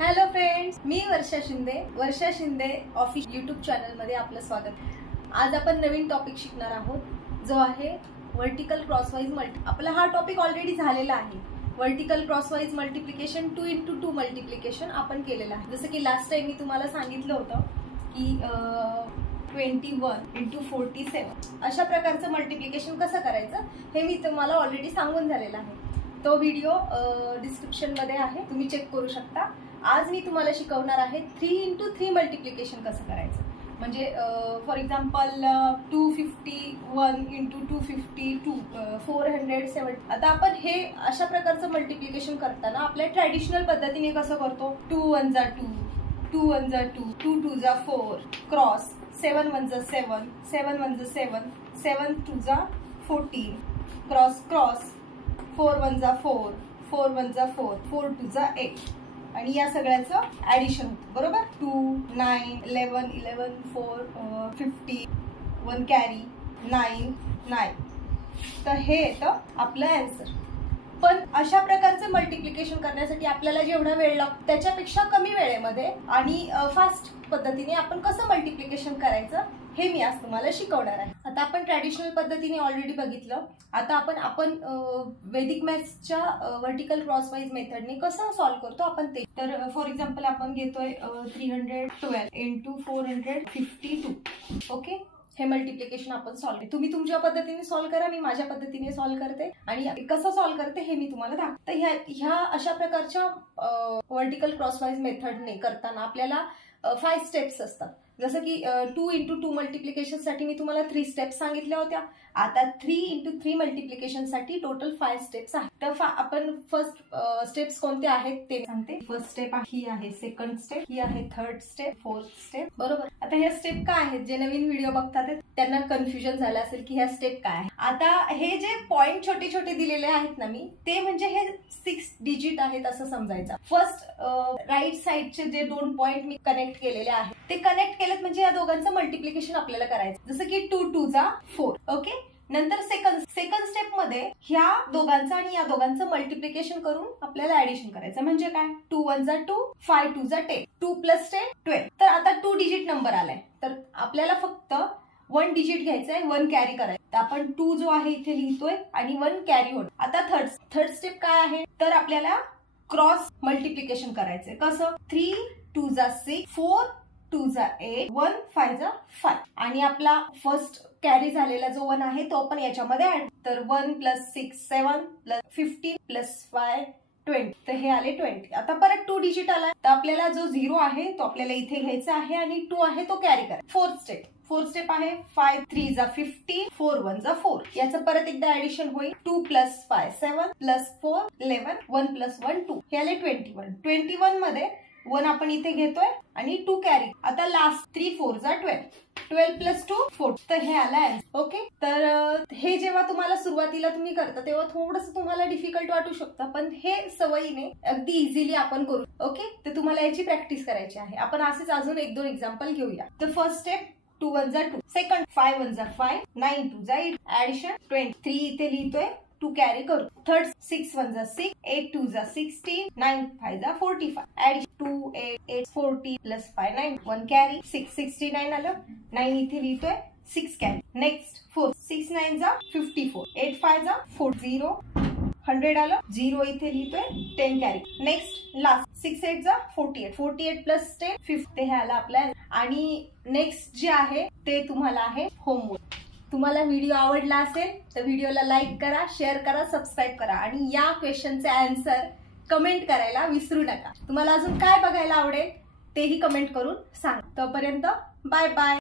Hello friends, मी वर्षा Shinde office YouTube channel मध्ये आपलं स्वागत। आज आपण नवीन टॉपिक शिकणार आहोत जो आहे वर्टिकल क्रॉसवाइज मल्टी। आपला हा टॉपिक ऑलरेडी झालेला आहे। Vertical crosswise multiplication 2x2 multiplication आपण केलेला आहे। जसं की लास्ट टाइम मी तुम्हाला सांगितलं होतं की 21 × 47 अशा प्रकारचं मल्टिप्लिकेशन कसं करायचं हे मी तुम्हाला ऑलरेडी सांगून झालेला आहे। तो व्हिडिओ डिस्क्रिप्शन मध्ये आहे, तुम्ही चेक करू शकता। आज मी तुम्हाला शिकवणार आहे 3x3 मल्टिप्लिकेशन कसं करायचं। म्हणजे फॉर एक्झाम्पल 251 × 252 470। आता आपण हे अशा प्रकारचं मल्टिप्लिकेशन करताना आपल्या ट्रॅडिशनल पद्धतीने कसं करतो, 2 1 जा 2, 2 1 जा 2, 2 2 जा 4, क्रॉस 7 1 जा 7, 7 1 जा 7, 7 2 जा 14, क्रॉस क्रॉस 4 1 जा 4, 4 1 जा 4, 4 2 जा 8 आणि या सगळ्याचं ऍडिशन होतं, बरोबर। 2 9 11 11 4 50 1 कॅरी 9 9। तर हे येतं आपलं आन्सर। पण अशा प्रकारचं मल्टिप्लिकेशन करण्यासाठी आपल्याला जेवढा वेळ लागतो त्याच्यापेक्षा कमी वेळेमध्ये आणि फास्ट पद्धतीने आपण कसं मल्टिप्लिकेशन करायचं हे मी आज तुम्हाला शिकवणार आहे। आता आपण ट्रॅडिशनल पद्धतीने ऑलरेडी बघितलं। आता आपण वैदिक मॅथ्सच्या वर्टिकल क्रॉसवाइज मेथडने कसं सॉल्व्ह करतो आपण ते। तर फॉर एक्झाम्पल आपण घेतोय 312 × 452। ओके, हे मल्टिप्लिकेशन आपण सॉल्व्ह तुम्ही तुमच्या पद्धतीने सॉल्व्ह करा, मी माझ्या पद्धतीने सॉल्व्ह करते आणि कसं सॉल्व्ह करते हे मी तुम्हाला दाखवते। तर ह्या अशा प्रकारच्या वर्टिकल क्रॉसवाइज मेथडने करताना आपल्याला 5 स्टेप्स असतात। जसं की 2 × 2 मल्टिप्लिकेशन साठी मी तुम्हाला 3 स्टेप्स सांगितल्या होत्या। आता 3 × 3 मल्टिप्लिकेशन साठी टोटल 5 स्टेप्स आहेत। तर आपण फर्स्ट स्टेप्स कोणते आहेत ते सांगते। फर्स्ट स्टेप ही आहे, सेकंड स्टेप ही आहे, थर्ड स्टेप, फोर्थ स्टेप, बरोबर। आता ह्या स्टेप काय आहेत, जे नवीन व्हिडिओ बघतात त्यांना कन्फ्युजन झालं असेल की ह्या स्टेप काय आहे। आता हे जे पॉइंट छोटे छोटे दिलेले आहेत ना मी, ते म्हणजे हे 6 डिजिट आहेत असं समजायचं। फर्स्ट राईट साइडचे जे 2 पॉइंट मी कनेक्ट केलेले आहेत ते कनेक्ट केलेत म्हणजे या दोघांचं मल्टिप्लिकेशन आपल्याला करायचं। जसं की 2 2 जा 4, ओके। नंतर सेकंड स्टेप मध्ये ह्या दोघांचं आणि या दोघांचं मल्टिप्लिकेशन करून आपल्याला ऍडिशन करायचं। म्हणजे काय, 2 1 जा 2, 5 2 जा 10, 2 + 10 12। तर आता 2 डिजिट नंबर आलाय, तर आपल्याला फक्त 1 डिजिट घ्यायचंय, 1 कॅरी करायचं। तर आपण 2 जो आहे इथे लिहितोय आणि 1 कॅरी होत। आता थर्ड स्टेप काय आहे, तर आपल्याला क्रॉस मल्टिप्लिकेशन करायचंय। कसं, 3 2 जा 6, 4 2 जा 8, 1 5 जा 5 आणि आपला फर्स्ट कॅरी झालेला जो 1 आहे तो आपण याच्यामध्ये ऍड। तर 1 + 6 7 + 15 + 5 20। तर हे आले 20। आता परत 2 डिजिट आला, तर आपल्याला जो 0 आहे तो आपल्याला इथे घ्यायचा आहे आणि 2 आहे तो कॅरी करायचा। फोर्थ स्टेप आहे 5 3 जा 15, 4 1 जा 4। याचं परत एकदा ऍडिशन होईल, 2 + 5 7 + 4 11, 1 + 1 2। हे आले 21 मध्ये 1 आपण इथे घेतोय आणि 2 कॅरी। आता लास्ट 3 4 जा 12, 12 + 2 4। तर हे आलं आन्सर, ओके। तर हे जेव्हा तुम्हाला सुरुवातीला तुम्ही करता तेव्हा थोडंसं तुम्हाला डिफिकल्ट वाटू शकतं, पण हे सवयीने अगदी इझिली आपण करू, ओके। तर तुम्हाला याची प्रॅक्टिस करायची आहे। आपण असेच अजून 1-2 एक्झाम्पल घेऊया। तर फर्स्ट स्टेप 2 1 जा 2, सेकंड 5 1 जा 5, 9 2 जा 8, ऍडिशन 23 इथे लिहितोय, 2 कॅरी करू। थर्ड 6 1 जा 6, 8 2 जा 16, 9 5 जा 45, ऍडिशन 2 8 8 40 + 5 9, 1 कॅरी 6 69 आलं, 9 इथे लिहितोय, 6 कॅरी। नेक्स्ट 4 6 9 जा 54, 8 5 जा 40, 100 आलं, 0 इथे लिहितोय, 10 कॅरी। नेक्स्ट लास्ट 6 8 जा 48, 48 + 10 50। हे आलं आपल्या। आणि नेक्स्ट जे आहे ते तुम्हाला आहे होमवर्क। तुम्हाला व्हिडिओ आवडला असेल तर व्हिडिओला लाईक करा, शेअर करा, सबस्क्राईब करा आणि या क्वेश्चनचे आन्सर कमेंट करायला विसरू नका। तुम्हाला अजून काय बघायला आवडेल तेही कमेंट करून सांगा। तोपर्यंत बाय बाय।